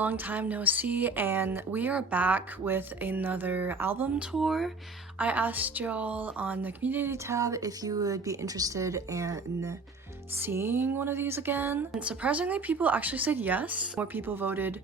long time no see, and we are back with another album tour. I asked y'all on the community tab if you would be interested in seeing one of these again. And surprisingly, people actually said yes. More people voted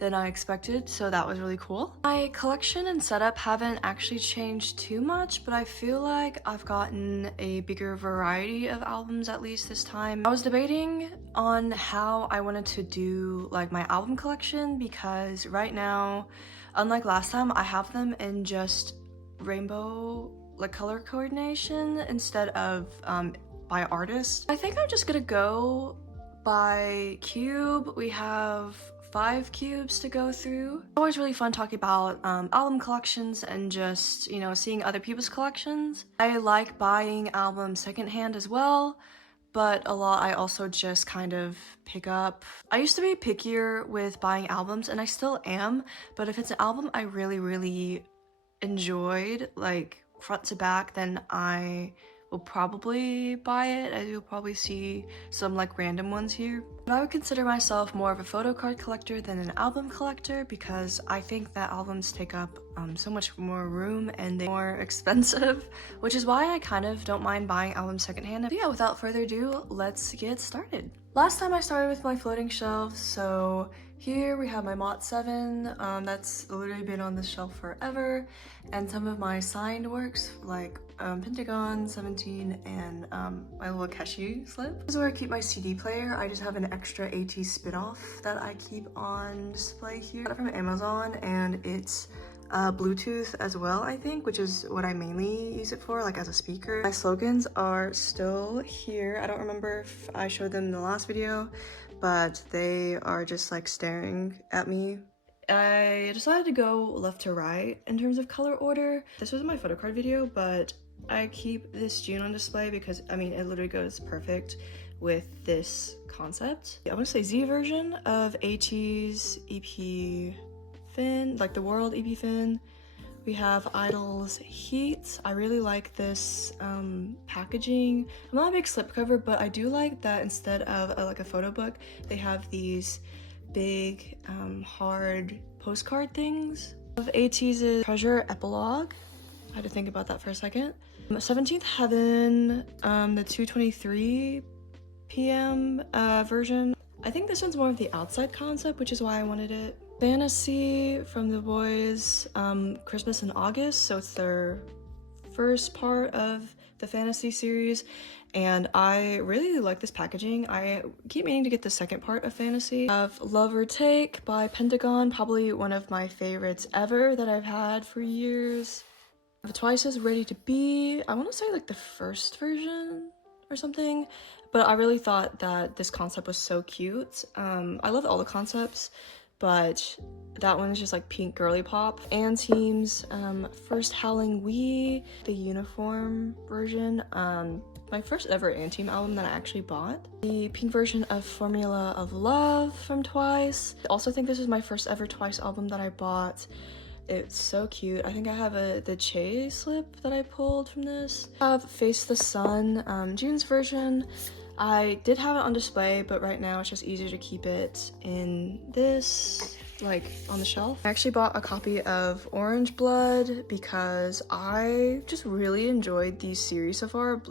than I expected, so that was really cool. My collection and setup haven't actually changed too much, but I feel like I've gotten a bigger variety of albums, at least this time. I was debating on how I wanted to do like my album collection, because right now, unlike last time, I have them in just rainbow like color coordination instead of by artist. I think I'm just gonna go by cube. We have 5 cubes to go through. It's always really fun talking about album collections and just, you know, seeing other people's collections. I like buying albums secondhand as well, but a lot I also just kind of pick up. I used to be pickier with buying albums, and I still am, but if it's an album I really enjoyed, like front to back, then I will probably buy it, as you'll probably see some like random ones here. But I would consider myself more of a photo card collector than an album collector, because I think that albums take up so much more room and they're more expensive, which is why I kind of don't mind buying albums secondhand. But yeah, without further ado, let's get started. Last time I started with my floating shelves, so here we have my Mott 7, that's literally been on this shelf forever, and some of my signed works like Pentagon, 17, and my little Keshi slip. This is where I keep my CD player. I just have an extra AT spin-off that I keep on display here. I got it from Amazon, and it's Bluetooth as well, I think, which is what I mainly use it for, like as a speaker. My slogans are still here. I don't remember if I showed them in the last video, but they are just like staring at me. I decided to go left to right in terms of color order. This was my photo card video, but I keep this June on display because, I mean, it literally goes perfect with this concept. I want to say Z version of AT's EP Fin, like the World EP Fin. We have Idol's Heat. I really like this packaging. I'm not a big slipcover, but I do like that instead of like a photo book, they have these big hard postcard things. Of ATEEZ's Treasure Epilogue. I had to think about that for a second. 17th Heaven, the 2:23 p.m. Version. I think this one's more of the outside concept, which is why I wanted it. Fantasy from the boys, Christmas in August, so it's their first part of the fantasy series, and I really like this packaging. I keep meaning to get the second part of fantasy. I have Love or Take by Pentagon, probably one of my favorites ever that I've had for years. I have Twice's Ready to Be, I want to say like the first version or something, but I really thought that this concept was so cute. I love all the concepts, but that one is just like pink girly pop. And Team's First Howling We, the uniform version, my first ever Anteam album that I actually bought. The pink version of Formula of Love from Twice. I also think this is my first ever Twice album that I bought. It's so cute. I think I have the Che slip that I pulled from this. I have Face the Sun, June's version. I did have it on display, but right now it's just easier to keep it in this, like on the shelf. I actually bought a copy of Orange Blood because I just really enjoyed these series so far.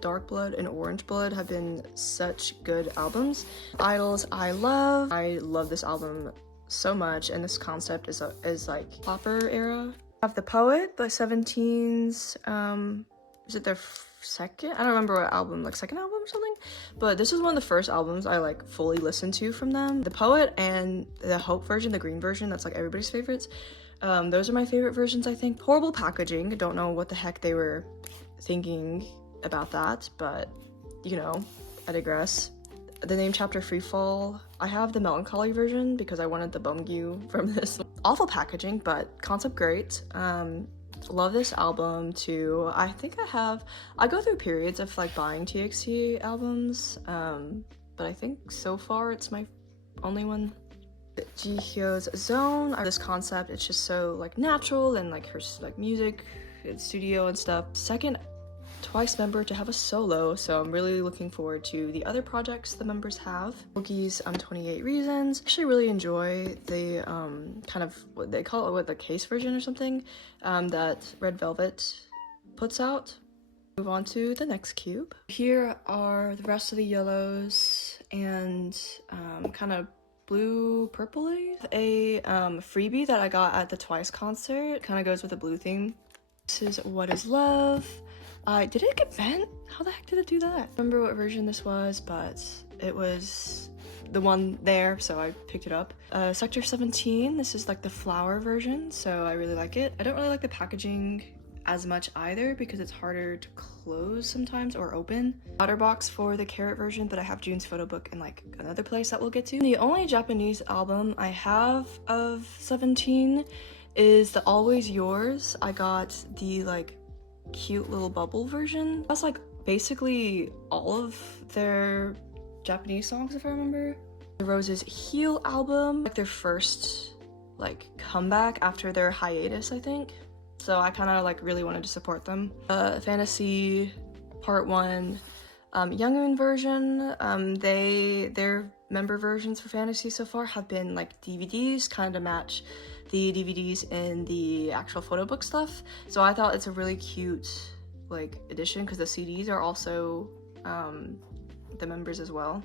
Dark Blood and Orange Blood have been such good albums. Idol's I love this album so much, and this concept is like popper era. I have The Poet by 17's, is it their second? I don't remember what album, like second album or something, but this is one of the first albums I like fully listened to from them. The Poet and the Hope version, the green version, that's like everybody's favorites. Those are my favorite versions, I think. Horrible packaging. I don't know what the heck they were thinking about that, but you know, I digress. The Name Chapter Freefall. I have the Melancholy version because I wanted the Bumgyu from this. Awful packaging, but concept great. Love this album too. I think I go through periods of like buying TXT albums, but I think so far it's my only one. Jihyo's Zone. This concept, it's just so like natural, and like her like music, studio and stuff. Second Twice member to have a solo, so I'm really looking forward to the other projects the members have. Boogie's 28 Reasons. I actually really enjoy the kind of what they call it, what, the case version or something that Red Velvet puts out. Move on to the next cube. Here are the rest of the yellows and kind of blue purpley. A freebie that I got at the Twice concert, kind of goes with the blue theme. This is What Is Love. Did it get bent? How the heck did it do that? I don't remember what version this was, but it was the one there, so I picked it up. Sector 17, this is like the flower version, so I really like it. I don't really like the packaging as much either because it's harder to close sometimes or open. Outer box for the carrot version, but I have June's photo book in like another place that we'll get to. The only Japanese album I have of 17 is the Always Yours. I got the like cute little bubble version. That's like basically all of their Japanese songs, if I remember. The Roses Heal album, like their first like comeback after their hiatus, I think. So I kind of like really wanted to support them. Fantasy Part 1 Younghoon version. Their member versions for Fantasy so far have been like DVDs, kind of match the DVDs in the actual photo book stuff. So I thought it's a really cute like addition because the CDs are also the members as well.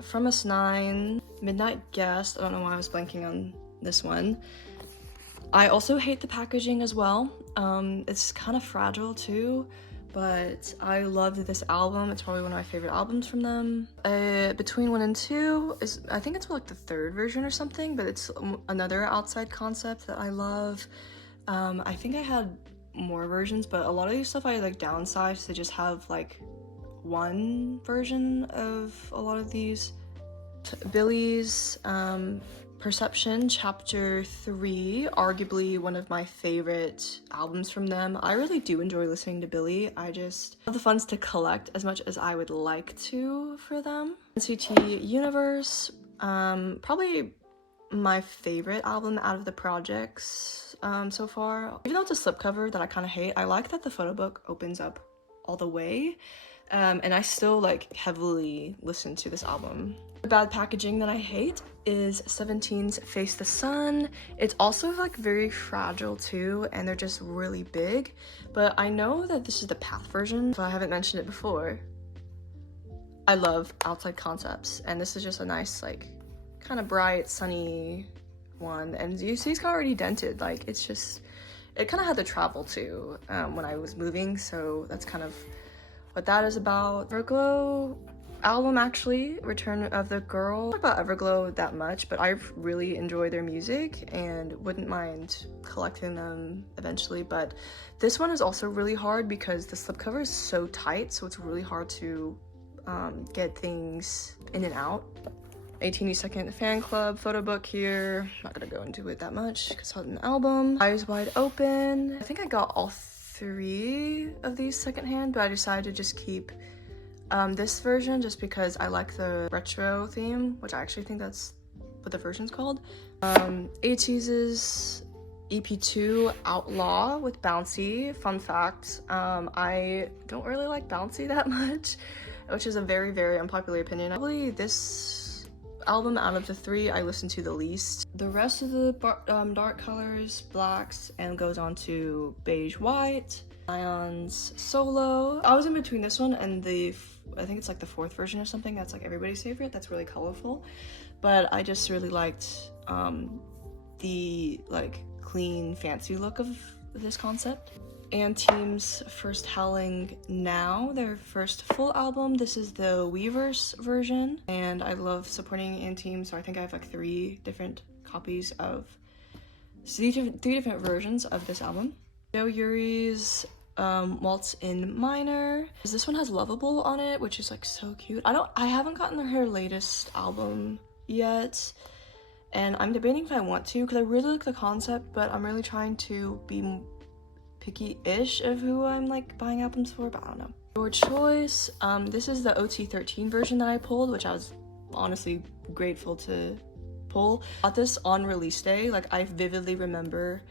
From Us 9, Midnight Guest. I don't know why I was blanking on this one. I also hate the packaging as well. It's kind of fragile too, but I loved this album. It's probably one of my favorite albums from them. Between 1 and 2 is, I think it's like the third version or something, but it's another outside concept that I love. I think I had more versions, but a lot of these stuff I like downsized to just have like one version of a lot of these. Billy's Perception Chapter 3, arguably one of my favorite albums from them. I really do enjoy listening to Billy. I just have the funds to collect as much as I would like to for them. NCT Universe, probably my favorite album out of the projects so far. Even though it's a slipcover that I kind of hate, I like that the photo book opens up all the way. And I still like heavily listen to this album. The bad packaging that I hate is 17's Face the Sun. It's also like very fragile too, and they're just really big. But I know that this is the Path version, so I haven't mentioned it before. I love outside concepts, and this is just a nice like kind of bright, sunny one. And you see it's already dented, like it's just, it kind of had to travel too when I was moving, so that's kind of what that is about. Everglow album, actually, Return of the Girl. Not about Everglow that much, but I really enjoy their music and wouldn't mind collecting them eventually. But this one is also really hard because the slipcover is so tight, so it's really hard to get things in and out. 18-second fan club photo book here. Not gonna go into it that much because it's not an album. Eyes Wide Open. I think I got all 3 of these secondhand, but I decided to just keep this version just because I like the retro theme, which I actually think that's what the version's called. ATEEZ's EP2 Outlaw with Bouncy. Fun fact, I don't really like Bouncy that much, which is a very, very unpopular opinion. Probably this album out of the 3 I listen to the least. The rest of the dark colors, blacks, and goes on to beige white. Ion's Solo. I was in between this one and I think it's like the 4th version or something that's like everybody's favorite. That's really colorful, but I just really liked the like clean, fancy look of this concept. Anteam's First Howling Now, their first full album. This is the Weverse version, and I love supporting Anteam, so I think I have like 3 different copies of 3 different versions of this album. Yo Yuri's Waltz in Minor. This one has Lovable on it, which is like so cute. I haven't gotten her latest album yet, and I'm debating if I want to because I really like the concept, but I'm really trying to be picky-ish of who I'm like buying albums for, but I don't know. Your Choice. This is the OT13 version that I pulled, which I was honestly grateful to pull. I got this on release day. Like I vividly remember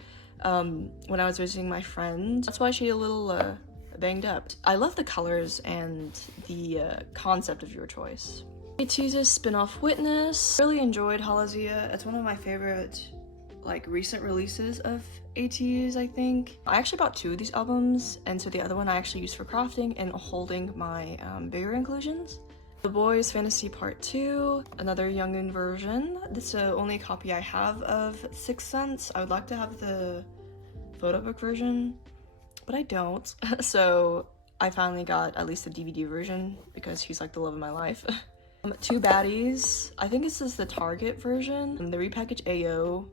when I was visiting my friend. That's why she had a little banged up. I love the colors and the concept of your choice. ATEEZ's spin-off Witness. Really enjoyed Halazia. It's one of my favorite like recent releases of ATEEZ, I think. I actually bought 2 of these albums, and so the other one I actually used for crafting and holding my bigger inclusions. The Boys Fantasy Part 2, another Youngin version. This is the only copy I have of Sixth Sense. I would like to have the photo book version, but I don't. So I finally got at least the DVD version because he's like the love of my life. 2 Baddies. I think this is the Target version. The repackaged AO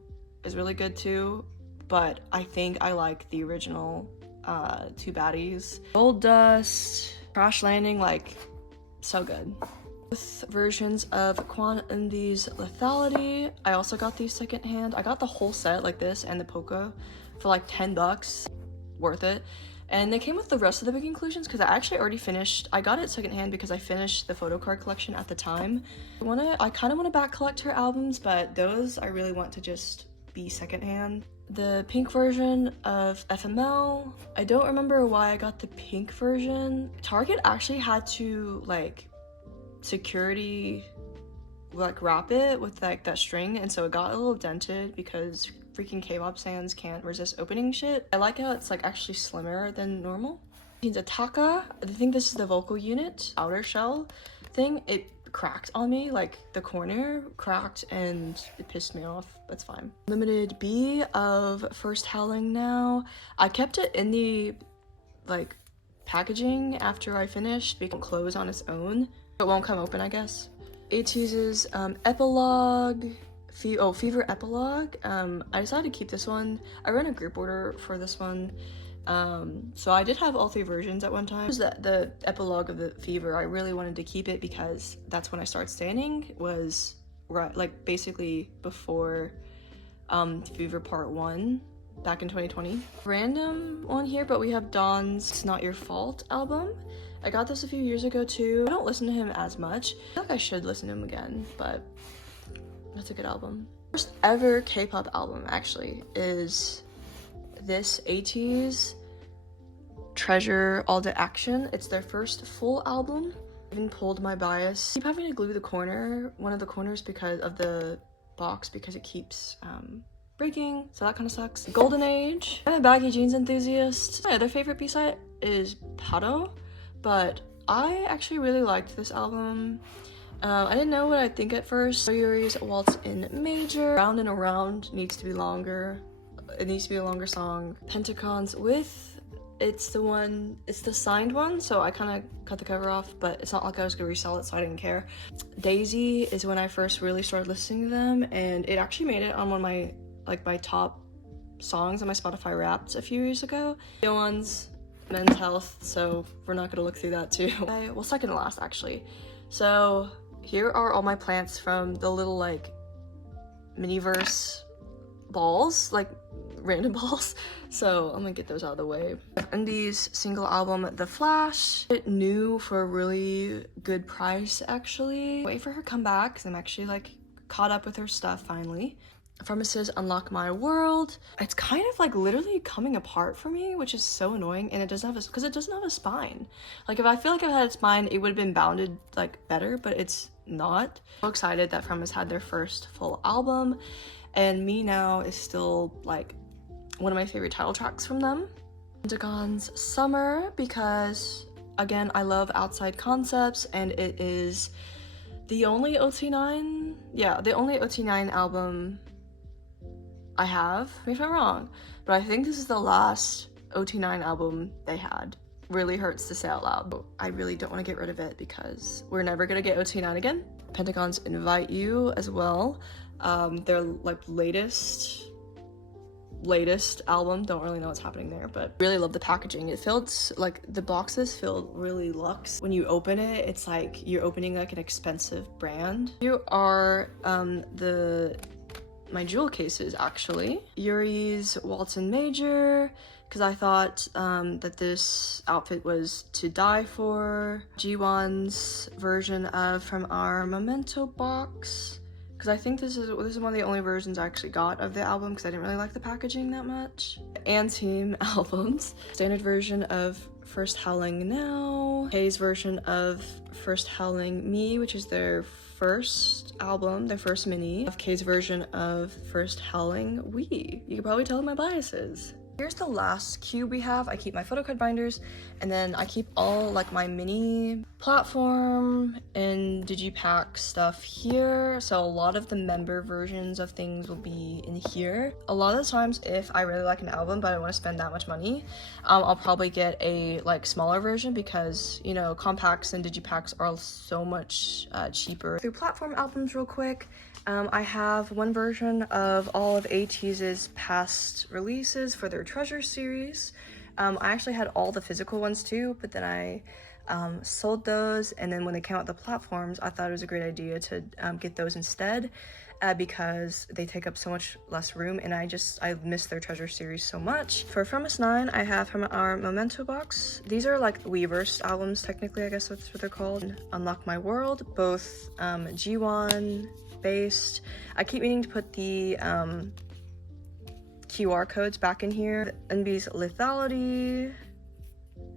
is really good too, but I think I like the original 2 Baddies. Gold Dust, Crash Landing, like so good. Both versions of Quan Undi's Lethality. I also got these secondhand. I got the whole set like this and the polka for like $10. Worth it. And they came with the rest of the big inclusions because I actually already finished. I got it secondhand because I finished the photo card collection at the time. I kind of want to back collect her albums, but those I really want to just be secondhand. The pink version of FML. I don't remember why I got the pink version. Target actually had to like security like wrap it with like that string, and so it got a little dented because freaking K-pop fans can't resist opening shit. I like how it's like actually slimmer than normal. Taka, I think this is the vocal unit, outer shell thing. It cracked on me, like the corner cracked and it pissed me off. That's fine. Limited B of First Howling Now. I kept it in the like packaging after I finished because it won't close on its own. It won't come open, I guess. ATEEZ's Epilogue. Fever Epilogue. I decided to keep this one. I ran a group order for this one. So I did have all 3 versions at one time. The epilogue of the Fever, I really wanted to keep it because that's when I started standing, was right, like basically before Fever Part 1 back in 2020. Random one here, but we have Dawn's It's Not Your Fault album. I got this a few years ago too. I don't listen to him as much. I feel like I should listen to him again, but that's a good album. First ever K-pop album actually is this ATEEZ Treasure All the Action. It's their first full album. I even pulled my bias. I keep having to glue one of the corners because of the box because it keeps breaking, so that kind of sucks. Golden Age. I'm a baggy jeans enthusiast. My other favorite B-side is Pado, but I actually really liked this album. I didn't know what I'd think at first. Yuri's Waltz in Major. Round and Around needs to be longer. It needs to be a longer song. Pentacons with, it's the signed one, so I kind of cut the cover off, but it's not like I was gonna resell it, so I didn't care. Daisy is when I first really started listening to them, and it actually made it on one of my my top songs on my Spotify Wrapped a few years ago. The ones, Men's Health, so we're not gonna look through that too. Well, second to last actually. So here are all my plants from the little like miniverse balls, like random balls. So I'm gonna get those out of the way. Undi's single album, The Flash. It new for a really good price actually. Wait for her to come back because I'm actually like caught up with her stuff finally. Pharmacist Unlock My World. It's kind of like literally coming apart for me, which is so annoying, and it doesn't have because it doesn't have a spine. Like if I feel like it had a spine, it would have been bounded like better, but it's not. So excited that Pharmacist had their first full album, and Me Now is still like one of my favorite title tracks from them. Pentagon's Summer, because again I love outside concepts, and it is the only OT9, the only OT9 album I have. Maybe if I'm wrong, but I think this is the last OT9 album they had. Really hurts to say out loud, but I really don't want to get rid of it because we're never gonna get OT9 again. Pentagon's Invite You as well. Their like latest album, don't really know what's happening there, but really love the packaging. It feels like the boxes feel really luxe. When you open it, it's like you're opening like an expensive brand. Here are my jewel cases actually. Yuri's Waltz in Major, because I thought that this outfit was to die for. G1's version of From Our Memento box, because I think this is one of the only versions I actually got of the album because I didn't really like the packaging that much. And Team albums. Standard version of First Howling Now, K's version of First Howling Me, which is their first album, their first mini, of K's version of First Howling We. You can probably tell my biases. Here's the last cube we have. I keep my photocard binders, and then I keep all like my mini platform and digipack stuff here. So a lot of the member versions of things will be in here. A lot of the times, if I really like an album but I don't want to spend that much money, I'll probably get a like smaller version because, you know, compacts and digipacks are so much cheaper. Through platform albums real quick. I have one version of all of ATEEZ's past releases for their Treasure series. I actually had all the physical ones too, but then I sold those, and then when they came out the platforms, I thought it was a great idea to get those instead because they take up so much less room, and I miss their Treasure series so much. For From Us 9, I have from our Memento box. These are like Weverse albums, technically, I guess that's what they're called. Unlock My World, both G1 based. I keep meaning to put the QR codes back in here. NB's Lethality,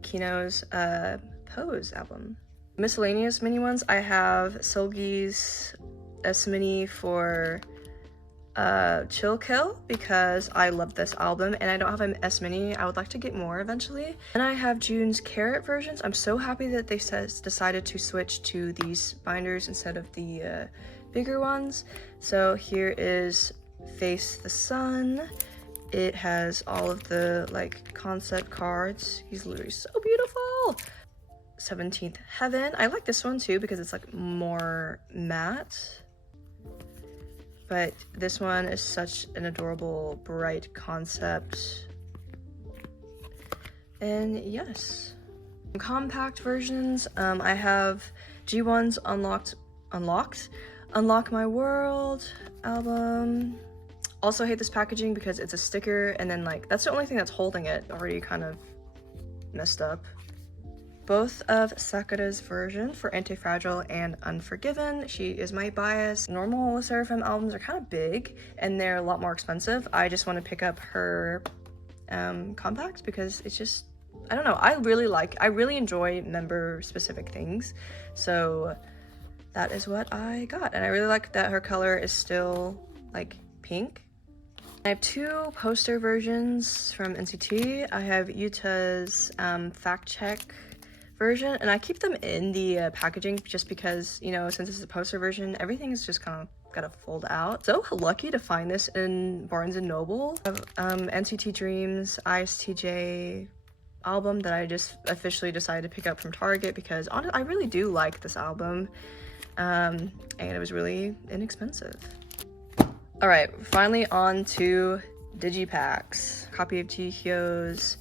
Kino's Pose album. Miscellaneous mini ones, I have Seulgi's S mini for Chill Kill because I love this album, and I don't have an S mini. I would like to get more eventually. And I have June's Carrot versions. I'm so happy that they decided to switch to these binders instead of the bigger ones. So here is Face the Sun. It has all of the like concept cards. He's literally so beautiful. 17th Heaven. I like this one too because it's like more matte. But this one is such an adorable, bright concept. And yes. Compact versions, I have G1's Unlock My World album. Also hate this packaging because it's a sticker, and then like that's the only thing that's holding it. Already kind of messed up. Both of Sakura's version for Anti-Fragile and Unforgiven. She is my bias. Normal Seraphim albums are kind of big and they're a lot more expensive. I just want to pick up her compact because it's just, I don't know, I really enjoy member specific things. So that is what I got, and I really like that her color is still like pink. I have two poster versions from NCT. I have Yuta's Fact Check version, and I keep them in the packaging just because, you know, since it's a poster version, everything is just kind of gotta fold out. So lucky to find this in Barnes & Noble. NCT Dreams ISTJ album that I just officially decided to pick up from Target because honestly, I really do like this album. And it was really inexpensive. All right, finally on to digipacks. Copy of Jihyo's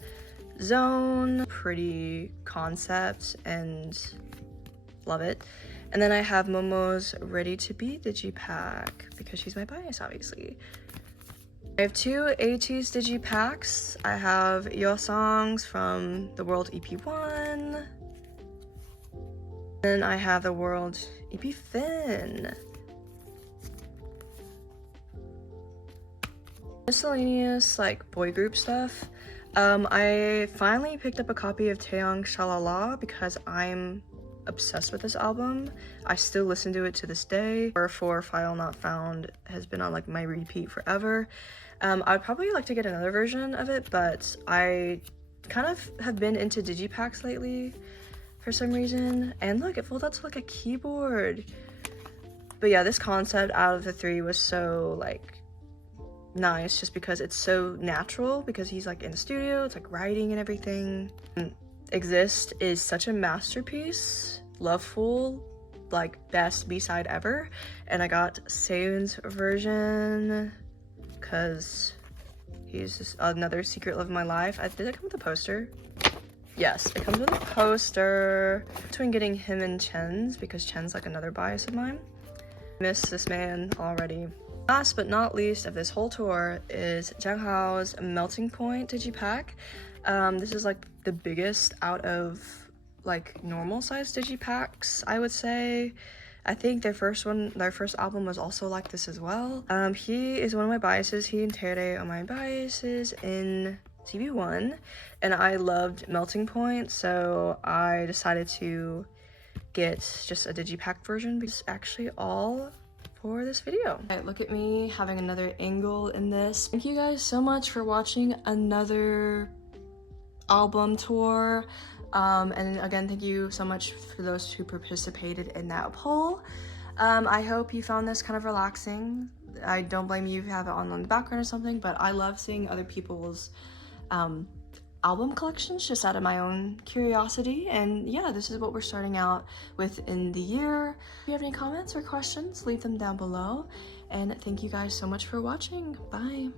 Zone, pretty concept and love it. And then I have Momo's Ready to Be digipack because she's my bias, obviously. I have two ATEEZ digipacks. I have Your Songs from the World EP1. Then I have the World EP Fin. Miscellaneous like boy group stuff. I finally picked up a copy of Taeyong Shalala because I'm obsessed with this album. I still listen to it to this day. For File Not Found has been on like my repeat forever. I'd probably like to get another version of it, but I kind of have been into digipacks lately for some reason. And look, it folds out to like a keyboard. But yeah, this concept out of the three was so like nice just because it's so natural, because he's like in the studio, it's like writing and everything. Exist is such a masterpiece. Loveful, like best B-side ever. And I got Seun's version because he's just another secret love of my life. Did it come with a poster? Yes, it comes with a poster. Between getting him and Chen's because Chen's like another bias of mine. Miss this man already. Last but not least of this whole tour is Jang Hao's Melting Point digipack. This is like the biggest out of like normal size digipacks, I would say. I think their first album was also like this as well. He is one of my biases. He and Tere are my biases in TV1, and I loved Melting Point, so I decided to get just a digipack version because it's actually all for this video. All right, look at me having another angle in this. Thank you guys so much for watching another album tour. And again, thank you so much for those who participated in that poll. I hope you found this kind of relaxing. I don't blame you if you have it on the background or something, but I love seeing other people's album collections just out of my own curiosity. And yeah, this is what we're starting out with in the year. If you have any comments or questions, leave them down below. And thank you guys so much for watching. Bye.